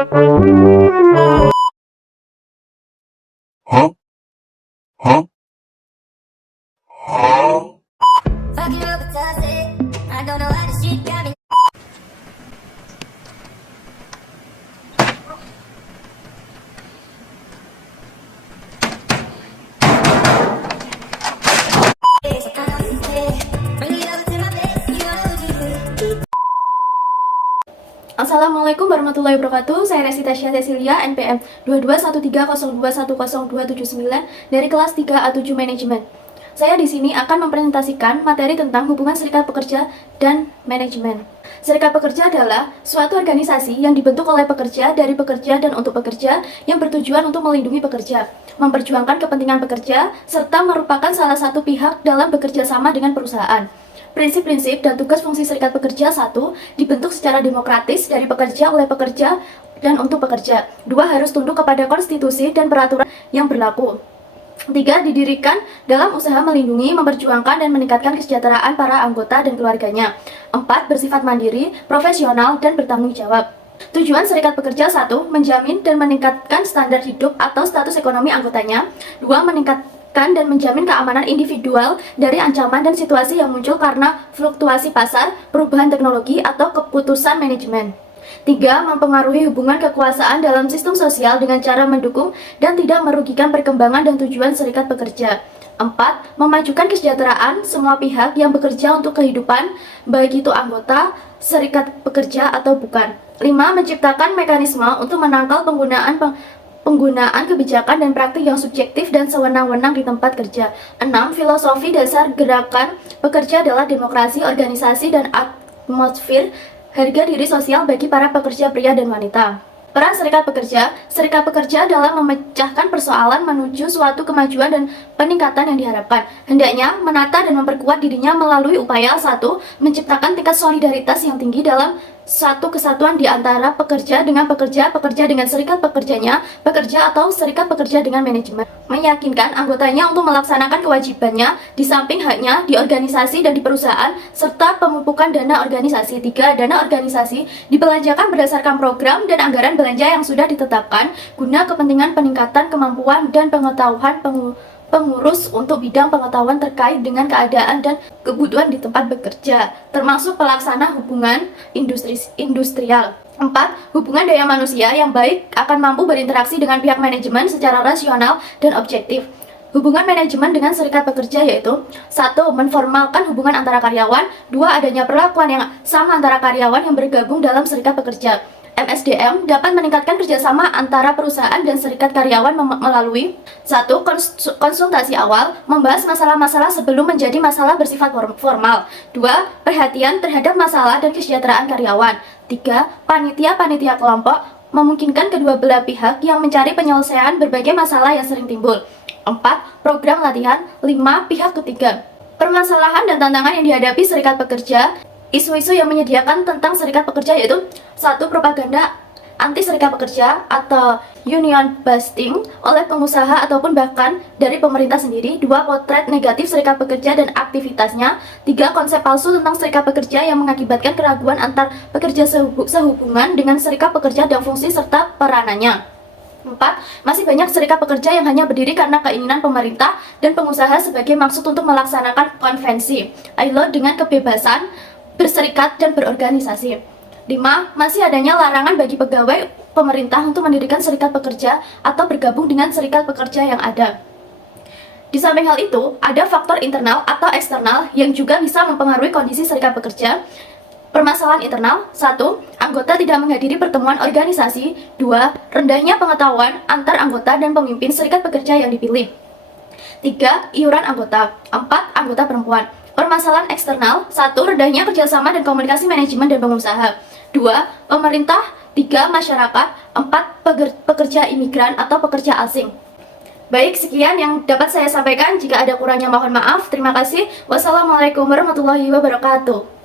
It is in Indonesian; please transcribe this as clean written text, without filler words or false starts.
Huh? Huh? Fuck you up, it. I don't know how this shit got me. Assalamualaikum warahmatullahi wabarakatuh. Saya Resi Tasya Cecilia, NPM 221302102129 dari kelas 3A7 Manajemen. Saya di sini akan mempresentasikan materi tentang hubungan serikat pekerja dan manajemen. Serikat pekerja adalah suatu organisasi yang dibentuk oleh pekerja, dari pekerja, dan untuk pekerja yang bertujuan untuk melindungi pekerja, memperjuangkan kepentingan pekerja, serta merupakan salah satu pihak dalam bekerja sama dengan perusahaan. Prinsip-prinsip dan tugas fungsi serikat pekerja: 1. Dibentuk secara demokratis dari pekerja, oleh pekerja, dan untuk pekerja. 2. Harus tunduk kepada konstitusi dan peraturan yang berlaku. 3. Didirikan dalam usaha melindungi, memperjuangkan, dan meningkatkan kesejahteraan para anggota dan keluarganya. 4. Bersifat mandiri, profesional, dan bertanggung jawab. Tujuan serikat pekerja: 1. Menjamin dan meningkatkan standar hidup atau status ekonomi anggotanya. 2. Meningkatkan dan menjamin keamanan individual dari ancaman dan situasi yang muncul karena fluktuasi pasar, perubahan teknologi, atau keputusan manajemen. 3. Mempengaruhi hubungan kekuasaan dalam sistem sosial dengan cara mendukung dan tidak merugikan perkembangan dan tujuan serikat pekerja. 4. Memajukan kesejahteraan semua pihak yang bekerja untuk kehidupan, baik itu anggota serikat pekerja atau bukan. 5. Menciptakan mekanisme untuk menangkal penggunaan kebijakan dan praktik yang subjektif dan sewenang-wenang di tempat kerja. 6. Filosofi dasar gerakan pekerja adalah demokrasi, organisasi, dan atmosfer harga diri sosial bagi para pekerja pria dan wanita. Peran serikat pekerja dalam memecahkan persoalan menuju suatu kemajuan dan peningkatan yang diharapkan. Hendaknya menata dan memperkuat dirinya melalui upaya: 1. Menciptakan tingkat solidaritas yang tinggi dalam satu kesatuan di antara pekerja dengan pekerja, pekerja dengan serikat pekerjanya, pekerja atau serikat pekerja dengan manajemen. Meyakinkan anggotanya untuk melaksanakan kewajibannya di samping haknya di organisasi dan di perusahaan, serta pemupukan dana organisasi. 3. Dana organisasi dibelanjakan berdasarkan program dan anggaran belanja yang sudah ditetapkan guna kepentingan peningkatan kemampuan dan pengetahuan pengurus untuk bidang pengetahuan terkait dengan keadaan dan kebutuhan di tempat bekerja, termasuk pelaksana hubungan industrial. 4. Hubungan daya manusia yang baik akan mampu berinteraksi dengan pihak manajemen secara rasional dan objektif. Hubungan manajemen dengan serikat pekerja yaitu: 1. Menformalkan hubungan antara karyawan. 2. Adanya perlakuan yang sama antara karyawan yang bergabung dalam serikat pekerja. MSDM dapat meningkatkan kerjasama antara perusahaan dan serikat karyawan melalui: 1. Konsultasi awal, membahas masalah-masalah sebelum menjadi masalah bersifat formal. 2. Perhatian terhadap masalah dan kesejahteraan karyawan. 3. Panitia-panitia kelompok, memungkinkan kedua belah pihak yang mencari penyelesaian berbagai masalah yang sering timbul. 4. Program latihan. 5. Pihak ketiga. Permasalahan dan tantangan yang dihadapi serikat pekerja. Isu-isu yang menyediakan tentang serikat pekerja yaitu: 1. Propaganda anti serikat pekerja atau union busting oleh pengusaha ataupun bahkan dari pemerintah sendiri. 2. Potret negatif serikat pekerja dan aktivitasnya. 3. Konsep palsu tentang serikat pekerja yang mengakibatkan keraguan antar pekerja sehubungan dengan serikat pekerja dan fungsi serta peranannya. 4. Masih banyak serikat pekerja yang hanya berdiri karena keinginan pemerintah dan pengusaha sebagai maksud untuk melaksanakan konvensi ILO dengan kebebasan berserikat dan berorganisasi. 5. Masih adanya larangan bagi pegawai pemerintah untuk mendirikan serikat pekerja atau bergabung dengan serikat pekerja yang ada. Di samping hal itu, ada faktor internal atau eksternal yang juga bisa mempengaruhi kondisi serikat pekerja. Permasalahan internal: 1. Anggota tidak menghadiri pertemuan organisasi. 2. Rendahnya pengetahuan antar anggota dan pemimpin serikat pekerja yang dipilih. 3. Iuran anggota. 4. Anggota perempuan. Permasalahan eksternal: 1. Rendahnya kerjasama dan komunikasi manajemen dan pengusaha. 2. Pemerintah. 3. Masyarakat. 4. Pekerja imigran atau pekerja asing. Baik, sekian yang dapat saya sampaikan. Jika ada kurangnya mohon maaf. Terima kasih. Wassalamualaikum warahmatullahi wabarakatuh.